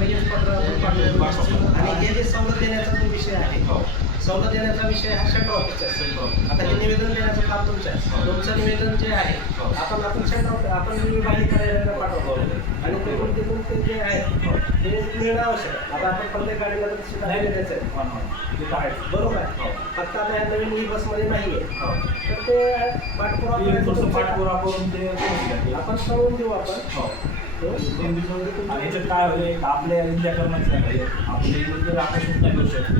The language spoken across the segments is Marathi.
लगेच पत्र आपण पाठवतो. आणि हे जे सवलत देण्याचा जो विषय आहे, सवलत देण्याचा विषय हा सेंटर ऑफिसचा असेल. आता हे निवेदन देण्याचं काम तुमचं आहे. तुमचं निवेदन जे आहे आपण सेंटर आपण विभागीय कार्यालयाला पाठवतो आणि तिथून ते जे आहे ते मिळणं आवश्यक आहे. आता आपण प्रत्येक गाडीला सुद्धा द्यायचं आहे, बरोबर आहे. फक्त आता या नवीन ई बसमध्ये नाही आहे, तर ते पाठपुरावा करून ते आपण कळवून देऊ आपण. आणि याच्यात काय होईल आपल्या इंडिया कर्मचारी आपले जर आपण सुद्धा नाही घेऊ शकतो.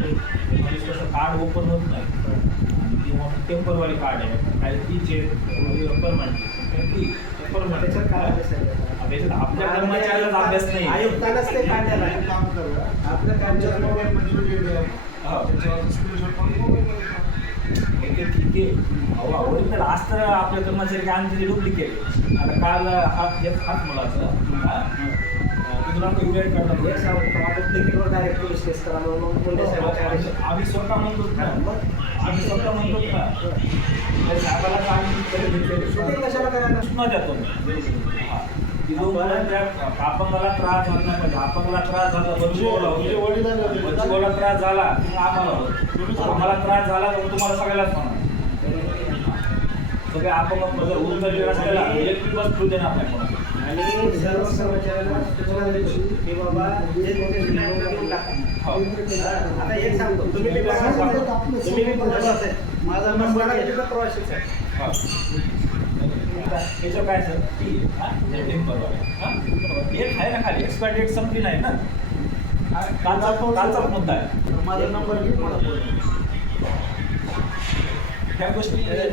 कसं कार्ड ओपन होत नाही किंवा टेम्परवाली कार्ड आहे काही तीचे परमनंट त्याच्यात काय त्याच्यात आपल्या कर्मचाऱ्याला अभ्यास नाही. आयुक्तांनाच ते काढलेलं आहे. काम करा आपल्या ठीक आहे ओरिजिनल आज तर आपल्या कर्मचारी काय आमचे डुप्लिकेट. आता काल हाच मुलाचा तुला युनाईट करणार आपण तिकीटवर डायरेक्ट पोलीस केस करा म्हणून मुंडे साहेबांच्या आम्ही स्वतः म्हणतो ना, आम्ही स्वतः म्हणतो ना साहेबाला आम्ही शूटिंग कशाला करायला सूचना देतो. अपंगाला त्रास झाला नाही पाहिजे. अपंगाला त्रास झाला वडिलांना त्रास झाला आम्हाला त्रास झाला तर तुम्हाला सगळ्यालाच म्हणा. सगळे अपंग रस्त्याला इलेक्ट्रिक बस ठेवू दे ना आपल्याकडून. आणि सर्व कर्मचाऱ्यांना सूचना देतो की बाबा जे देऊन टाका. आता एक सांगतो तुम्ही माझा नंबर प्रवासीच आहे. याचं काय सर एक आहे ना खाली एक्सपायर डेट संपली नाही ना. कालचा मुद्दा आहे. माझा नंबर घेऊन मला फोन ह्या गोष्टी आपल्या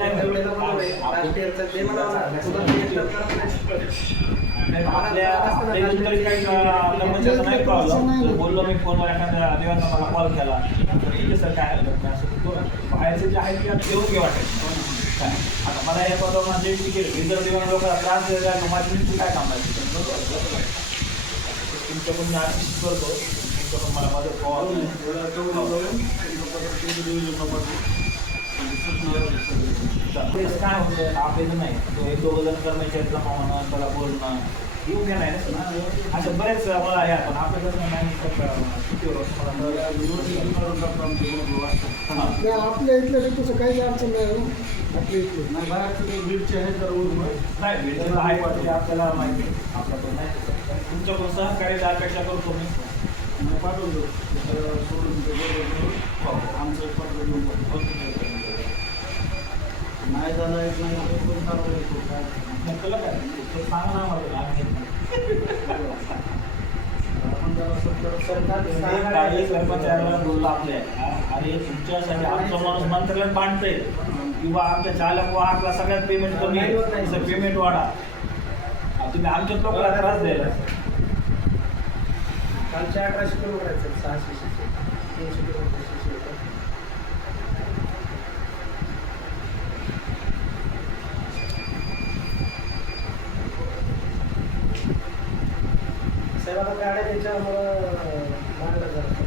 काही कर्मचाऱ्याचा नाही प्रॉब्लेम. बोललो मी फोनवर एखाद्या अधिकाऱ्यानं मला कॉल केला तर ठीक आहे सर काय हरकत नाही असं बाहेरचे जे आहे ते योग्य वाटेल. काय आता मला या पदावर माझे तिकीट रिझर्व देऊन लोकांना त्रास द्यायला माझी काय काम आहे तुमच्याकडून आर्थिक करतो तुमच्याकडून मला माझं कॉल काय होतं आपल्याचं नाही तो एक दोघं जण कर्मचाऱ्याला मावणं त्याला बोलणं येऊन घ्या नाही ना असं बरेच मला आहे. पण आपल्याकडं आपल्या इथल्या तसं काही अडचण नाही. आपल्या इथलं नाही बाहेरचं बीडचे आहे तर नाही बीडचं आहे वाटते आपल्याला माहिती आपल्याकडून नाही. तुमच्याकडून सहकार्याची अपेक्षा करतो मी पाठवतो सोडून आमचं पत्र घेऊन नाही झालं एक मग तुला काय सांगा ना मला काही कर्मचाऱ्याला बोललं आपल्या अरे तुमच्यासाठी आमचा माणूस मंत्रालयात बांधतंय किंवा आमच्या चालक वाहकला सगळ्यात पेमेंट कमी आहे पेमेंट वाढा. तुम्ही आमच्या लोकांना त्रास द्यायला कालचे 1800 किलो करायचं 600 300 किलो साहेबांना गाड्या त्याच्यामुळं लागलं जरा